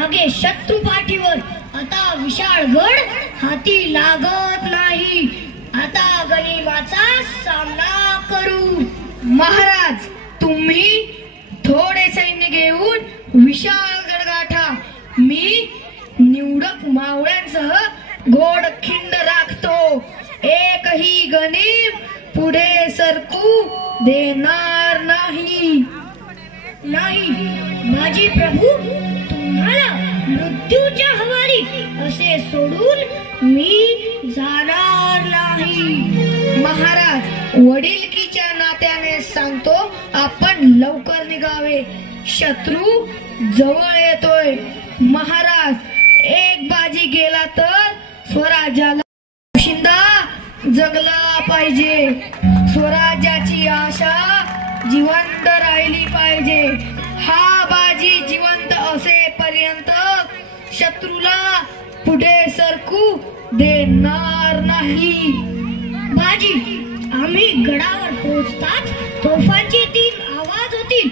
मागे शत्रू पाठीवर, आता विशाळ गड हाती लागत नाही. आता गनिमाचा सामना करू. महाराज, तुम्ही थोडे सैन्य घेऊन विशाळ गड गाठा. मी निवडक मावळ्यांसह घोडखिंड राखतो. एकही गनिम पुढे सरकू देणार नाही. माझी प्रभू, तुम्हाला मृत्यूच्या हवाली असे सोडून मी जाणार नाही. महाराज, वडिलकीच्या नात्याने सांगतो, आपण लवकर निघावे. शत्रू जवळ येतोय. महाराज, एक बाजी गेला तर स्वराज्याला पोशिंदा जगला पाहिजे. स्वराज्याची आशा जिवंत राहिली पाहिजे. हा बाजी जिवंत असेपर्यंत शत्रूला पुढे सरकू देणार नाही. बाजी, आम्ही गडावर पोहोचताच तोफांची 3 आवाज होतील.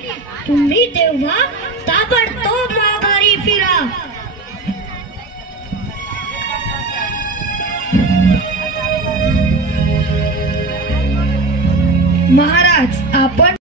तुम्ही तेव्हा ताबडतोब माघारी फिरा. महाराज, आपण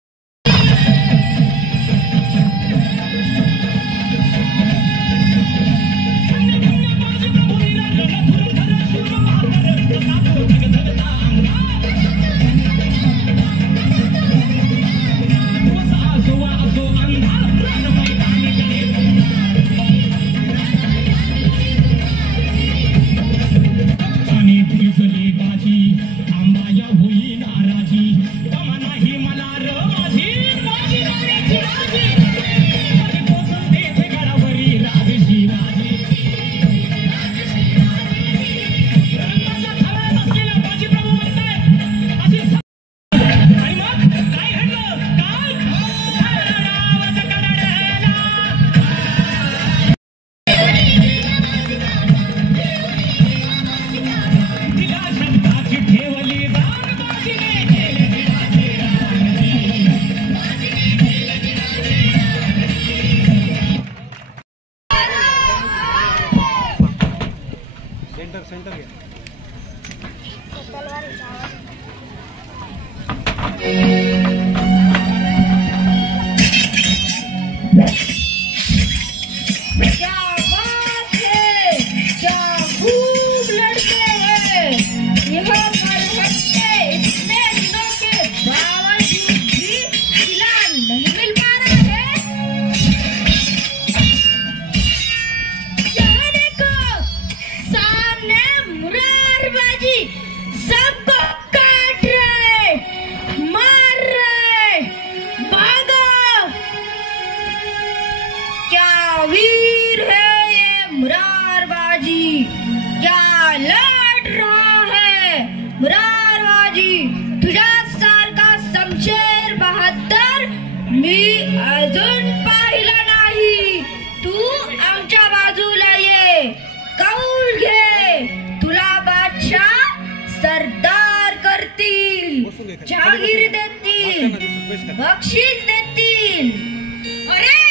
वीर है ये मुरारबाजी, क्या लड़ रहा है मुरारबाजी. तुझ्या सारखा समशेर बहादर मी अजून पाहिला नाही. तू आमच्या बाजूला ये, कौल घे. तुला बादशाह सरदार करतील, जहागीर देतील, बक्षीस देतील. अरे,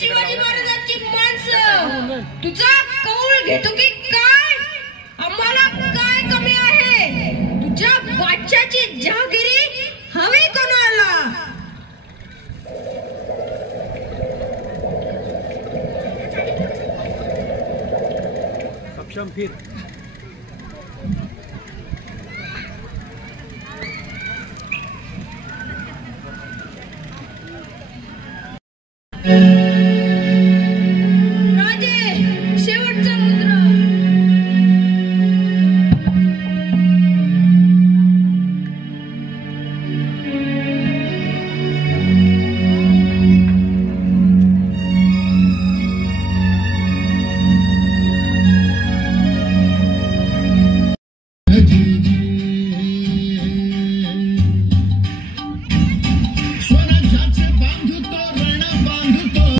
शिवाजी महाराजांची माणसं तुझा कौल घेतो की काय? आम्हाला काय कमी आहे? तुझ्या बादशाची जहागिरी हवी कोणाला? सक्षम फिर Thank you.